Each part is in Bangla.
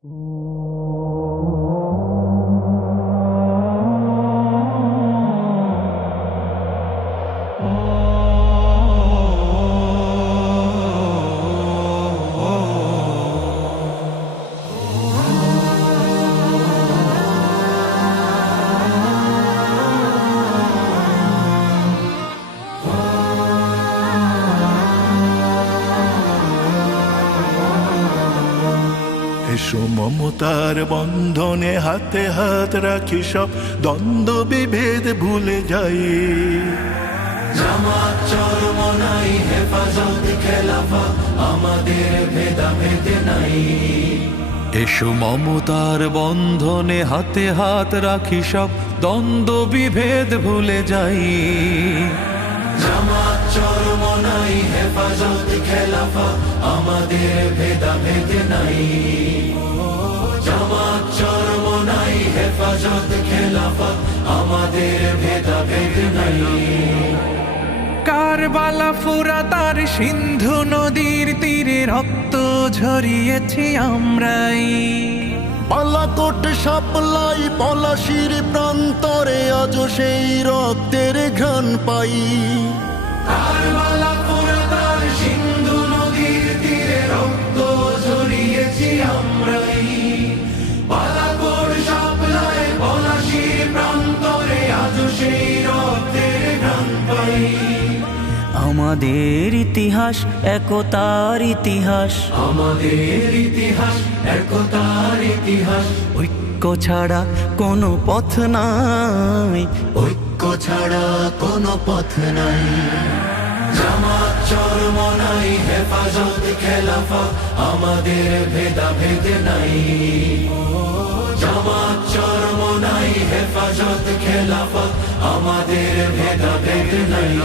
এসো মমতার বন্ধনে হাতে হাত রাখি, সব দ্বন্দ্ব বিভেদ ভুলে যাই। জামাত চরমনাই হেফাজত খেলাফা, আমাদের ভেদাভেদ নাই। এসো মমতার বন্ধনে হাতে হাত রাখি, সব দ্বন্দ্ব বিভেদ ভুলে যাই। জামাত চরমনাই হেফাজত খেলাফা, আমাদের ভেদাভেদ নাই। জামাত চরমনাই হেফাজত খেলাফা, আমাদের ভেদাভেদ নাই। কারবালা ফুরাত আর সিন্ধু নদীর তীরে রক্ত ঝরিয়েছি আমরাই। বালাকোট সাপলাই পলাশির প্রান্তরে আজ সেই রক্তের ঘ্রাণ পাই। কারবালা ফুরাত আর সিন্ধু নদীর তীরে রক্ত ঝরিয়েছি আমরাই। বালাকোট সাপলাই পলাশির প্রান্তরে আজ সেই রক্তের ঘ্রাণ পাই। আমাদের ইতিহাস একতার ইতিহাস, আমাদের ইতিহাস একতার ইতিহাস। ঐক্য ছাড়া কোনো পথ নাই, ঐক্য ছাড়া কোনো পথ নাই। জামাত চরমনাই হেফাজত খেলাফা, আমাদের ভেদাভেদ নাই। জামাত চরমনাই হেফাজত খেলাফা, আমাদের ভেদাভেদ নাই।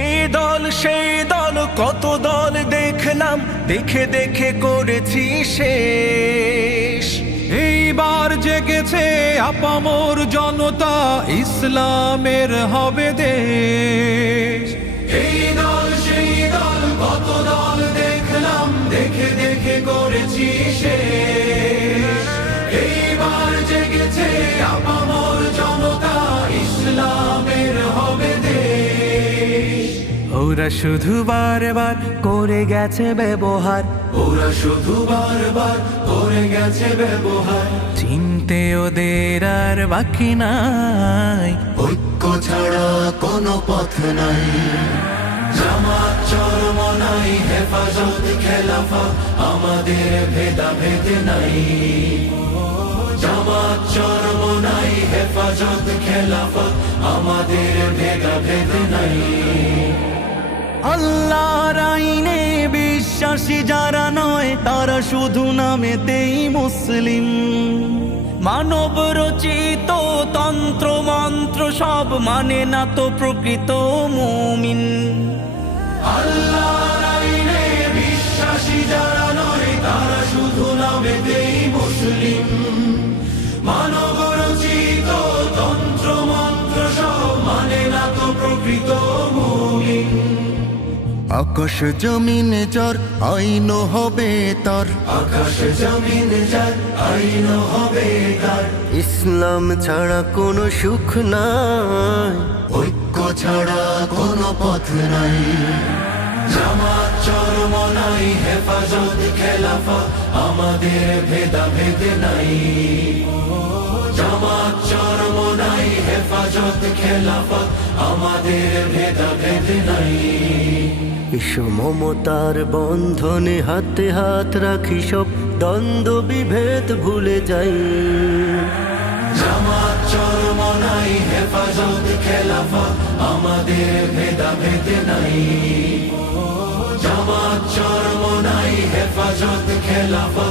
এই দল সেই দল কত দল দেখলাম, দেখে দেখে করেছি শেষ। এইবার জেগেছে আপামর জনতা, ইসলামের হবে দেশ। এই দল সেই দল কত দল দেখলাম, দেখে দেখে করেছি শেষ। এইবার জেগেছে আপামর জনতা, ইসলামের হবে দেশ। ওরা শুধু বারবার করে গেছে ব্যবহার, ওরা শুধু বারবার করে গেছে ব্যবহার। চিনতে ওদের আর বাকি নাই, ঐক্য ছাড়া কোনো পথ নাই। জামাত চরমনাই হেফাজত খেলাফা, আমাদের ভেদাভেদ নাই। জামাত চরমনাই হেফাজত খেলাফা, আমাদের ভেদাভেদ নাই। আল্লাহর আইনে বিশ্বাসী যারা নয়, তারা শুধু নামেতেই মুসলিম। মানব রচিত তন্ত্র মন্ত্র সব মানে না তো প্রকৃত মুমিন। আল্লাহর আইনে বিশ্বাসী যারা নয়, তারা শুধু নামেতেই মুসলিম। মানব রচিত তন্ত্র মন্ত্র সব মানে না তো প্রকৃত মুমিন। আকাশ জমিন যার আইন হবে তার, আকাশ জমিন যার আইন হবে তার। ইসলাম ছাড়া কোনো সুখ নাই, ঐক্য ছাড়া কোনো পথ নাই। জামাত চরমনাই হেফাজত খেলাফা, আমাদের ভেদাভেদ নাই। জামাত চরমনাই হেফাজত খেলাফা, আমাদের ভেদাভেদ নাই। এসো মমতার বন্ধনে হাতে হাত রাখি, সব দ্বন্দ্ব বিভেদ ভুলে যাই। জামাত চরমনাই হেফাজত খেলাফা, আমাদের ভেদাভেদ নাই। জামাত চরমনাই হেফাজত খেলাফা,